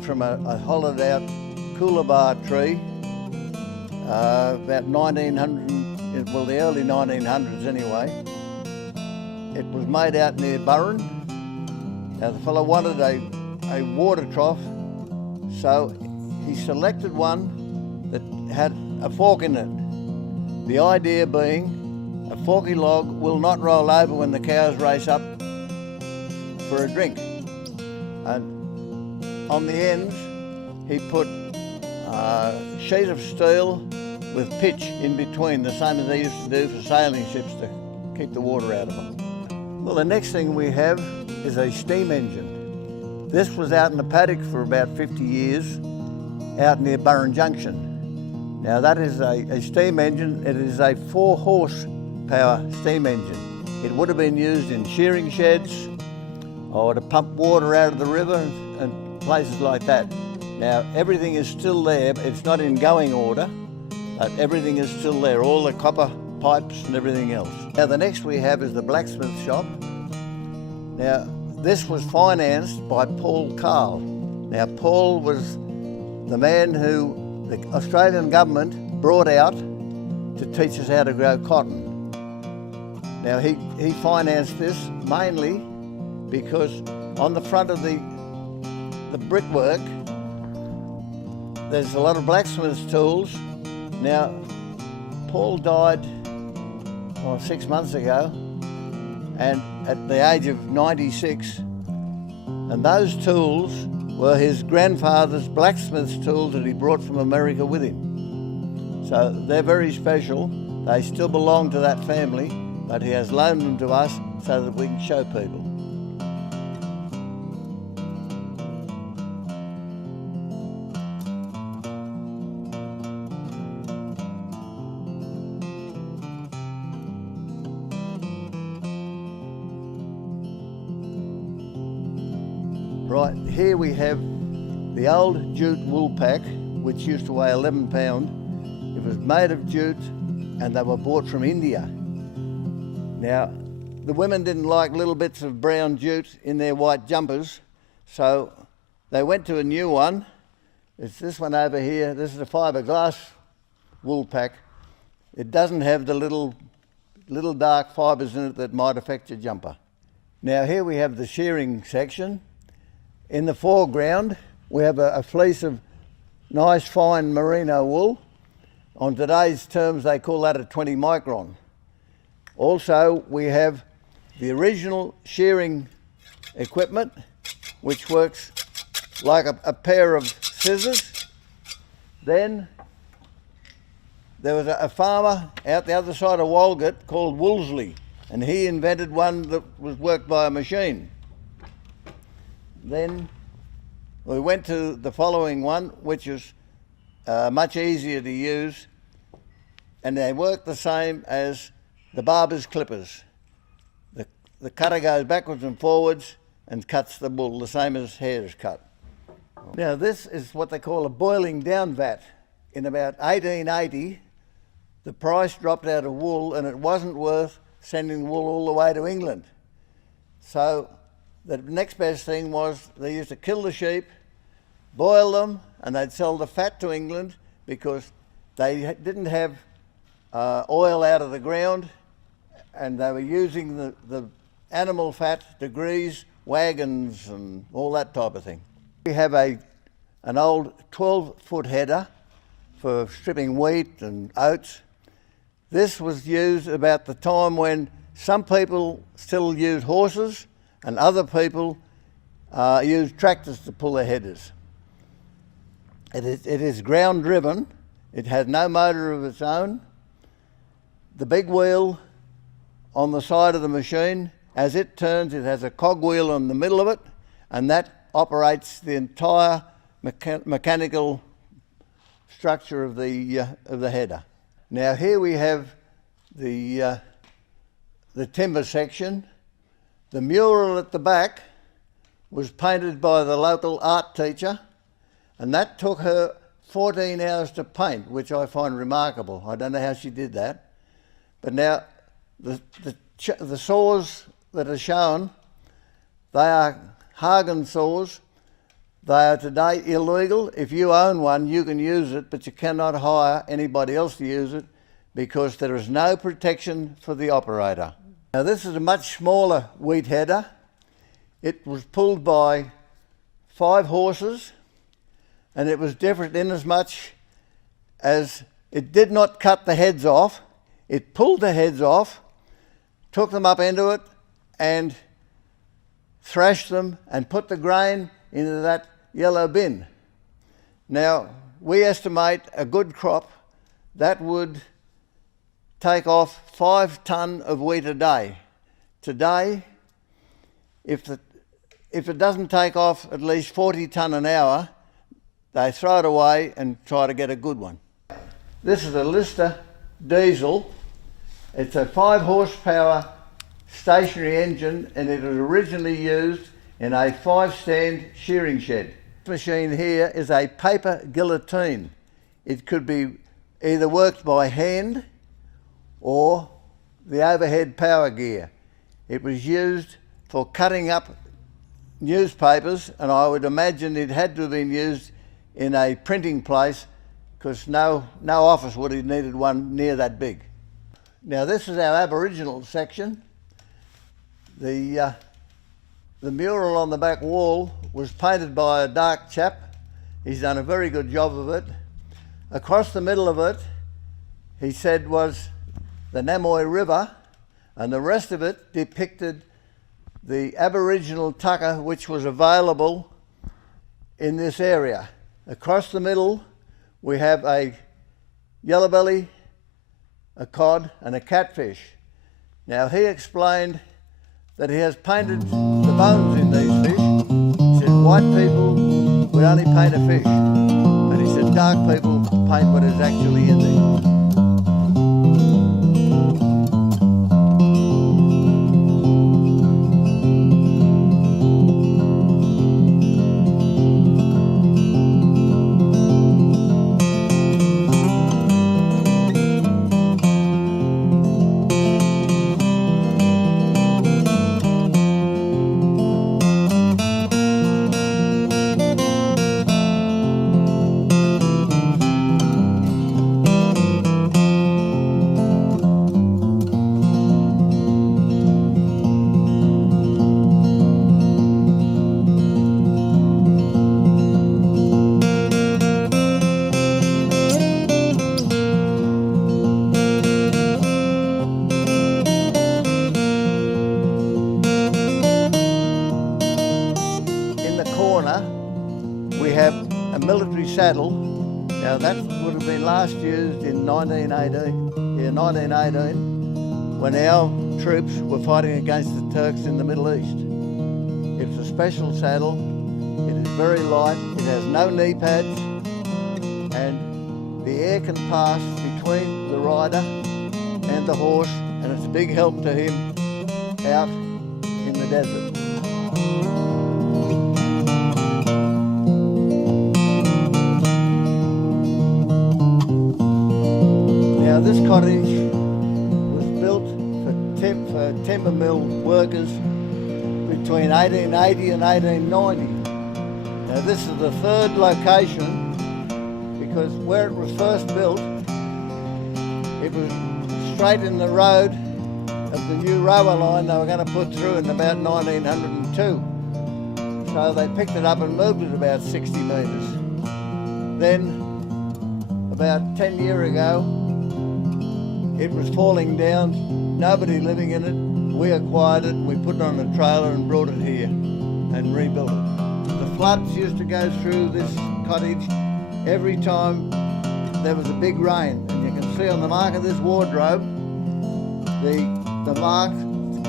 made from a hollowed out coolabah tree about 1900, well the early 1900s anyway. It was made out near Burren. Now the fellow wanted a water trough, so he selected one that had a fork in it. The idea being a forky log will not roll over when the cows race up for a drink. And on the ends he put a sheet of steel with pitch in between, the same as they used to do for sailing ships to keep the water out of them. Well, the next thing we have is a steam engine. This was out in the paddock for about 50 years, out near Burren Junction. Now that is a steam engine. It is a 4 horsepower steam engine. It would have been used in shearing sheds or to pump water out of the river and places like that. Now everything is still there. It's not in going order, but everything is still there, all the copper pipes and everything else. Now the next we have is the blacksmith shop. Now this was financed by Paul Carl. Now Paul was the man who the Australian government brought out to teach us how to grow cotton. Now he financed this mainly because on the front of the brickwork there's a lot of blacksmith's tools. Now Paul died 6 months ago, and at the age of 96, and those tools were his grandfather's blacksmith's tools that he brought from America with him. So they're very special. They still belong to that family, but he has loaned them to us so that we can show people. Right, here we have the old jute wool pack, which used to weigh 11 pounds. It was made of jute and they were bought from India. Now, the women didn't like little bits of brown jute in their white jumpers, so they went to a new one. It's this one over here. This is a fiberglass wool pack. It doesn't have the little dark fibres in it that might affect your jumper. Now here we have the shearing section. In the foreground, we have a fleece of nice fine merino wool. On today's terms, they call that a 20 micron. Also, we have the original shearing equipment, which works like a pair of scissors. Then there was a farmer out the other side of Walgett called Woolsley, and he invented one that was worked by a machine. Then we went to the following one, which is much easier to use, and they work the same as the barber's clippers. The cutter goes backwards and forwards and cuts the wool, the same as hair is cut. Now this is what they call a boiling down vat. In about 1880, the price dropped out of wool and it wasn't worth sending wool all the way to England. So the next best thing was they used to kill the sheep, boil them, and they'd sell the fat to England because they didn't have oil out of the ground, and they were using the animal fat to grease wagons and all that type of thing. We have an old 12-foot header for stripping wheat and oats. This was used about the time when some people still used horses and other people use tractors to pull their headers. It is ground driven. It has no motor of its own. The big wheel on the side of the machine, as it turns, it has a cogwheel in the middle of it, and that operates the entire mechanical structure of the header. Now here we have the timber section. The mural at the back was painted by the local art teacher, and that took her 14 hours to paint, which I find remarkable. I don't know how she did that. But now the saws that are shown, they are Hagen saws. They are today illegal. If you own one, you can use it, but you cannot hire anybody else to use it because there is no protection for the operator. Now this is a much smaller wheat header. It was pulled by 5 horses, and it was different inasmuch as it did not cut the heads off. It pulled the heads off, took them up into it, and thrashed them and put the grain into that yellow bin. Now, we estimate a good crop that would take off 5 tonne of wheat a day. Today, if it doesn't take off at least 40 tonne an hour, they throw it away and try to get a good one. This is a Lister diesel. It's a 5 horsepower stationary engine, and it was originally used in a 5-stand shearing shed. This machine here is a paper guillotine. It could be either worked by hand or the overhead power gear. It was used for cutting up newspapers, and I would imagine it had to have been used in a printing place because no office would have needed one near that big. Now this is our Aboriginal section. The mural on the back wall was painted by a dark chap. He's done a very good job of it. Across the middle of it, he said, was the Namoi River, and the rest of it depicted the Aboriginal tucker which was available in this area. Across the middle, we have a yellowbelly, a cod, and a catfish. Now he explained that he has painted the bones in these fish. He said white people would only paint a fish, and he said dark people paint what is actually in there. We have a military saddle. Now that would have been last used in 1918, when our troops were fighting against the Turks in the Middle East. It's a special saddle. It is very light. It has no knee pads, and the air can pass between the rider and the horse, and it's a big help to him out in the desert. Now this cottage was built for timber mill workers between 1880 and 1890. Now this is the third location, because where it was first built, it was straight in the road of the new railway line they were going to put through in about 1902. So they picked it up and moved it about 60 metres. Then, about 10 years ago, it was falling down, nobody living in it. We acquired it, we put it on a trailer and brought it here and rebuilt it. The floods used to go through this cottage every time there was a big rain, and you can see on the mark of this wardrobe the mark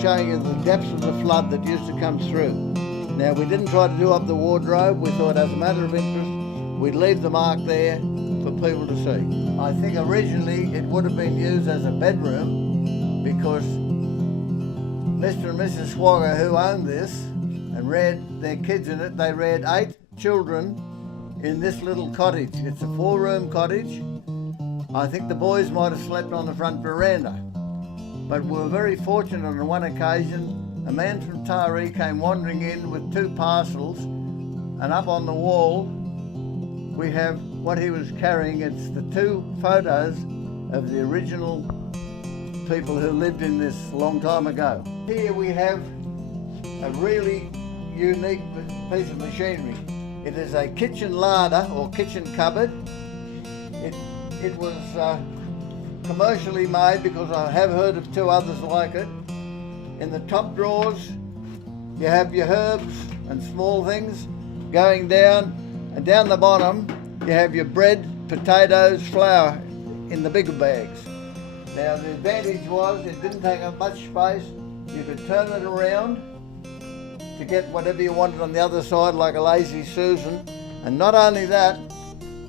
showing you the depths of the flood that used to come through. Now we didn't try to do up the wardrobe. We thought as a matter of interest we'd leave the mark there for people to see. I think originally it would have been used as a bedroom because Mr. and Mrs. Swagger, who owned this and reared their kids in it, they reared 8 children in this little cottage. It's a 4-room cottage. I think the boys might have slept on the front veranda. But we were very fortunate on one occasion. A man from Taree came wandering in with 2 parcels, and up on the wall we have what he was carrying. It's the two photos of the original people who lived in this a long time ago. Here we have a really unique piece of machinery. It is a kitchen larder or kitchen cupboard. It was commercially made, because I have heard of two others like it. In the top drawers you have your herbs and small things going down, and down the bottom you have your bread, potatoes, flour in the bigger bags. Now the advantage was it didn't take up much space. You could turn it around to get whatever you wanted on the other side, like a lazy Susan. And not only that,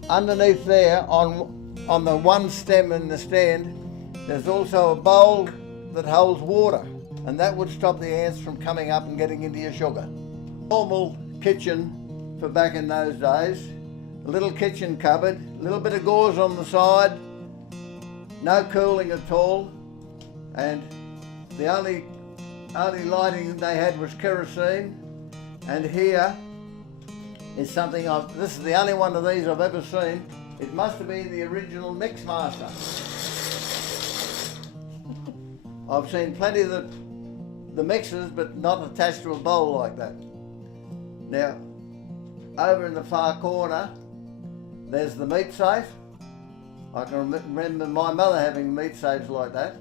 underneath there on the one stem in the stand, there's also a bowl that holds water, and that would stop the ants from coming up and getting into your sugar. Normal kitchen for back in those days, a little kitchen cupboard, a little bit of gauze on the side, no cooling at all, and the only lighting they had was kerosene. And here is something this is the only one of these I've ever seen. It must have been the original mix master. I've seen plenty of the mixers, but not attached to a bowl like that. Now, over in the far corner, there's the meat safe. I can remember my mother having meat safes like that.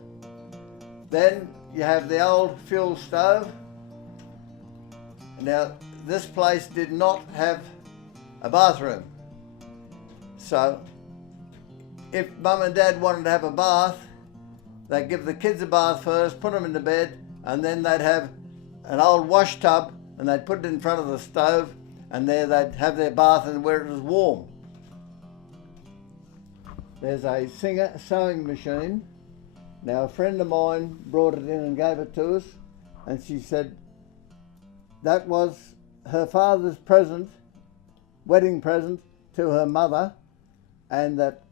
Then you have the old fuel stove. Now, this place did not have a bathroom. So, if Mum and Dad wanted to have a bath, they'd give the kids a bath first, put them into bed, and then they'd have an old wash tub and they'd put it in front of the stove, and there they'd have their bath and where it was warm. There's a Singer sewing machine. Now a friend of mine brought it in and gave it to us, and she said that was her father's present, wedding present to her mother, and that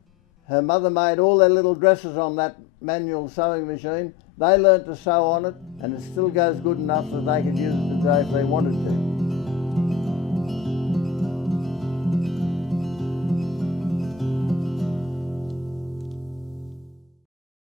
her mother made all their little dresses on that manual sewing machine. They learnt to sew on it, and it still goes good enough that they could use it today if they wanted to.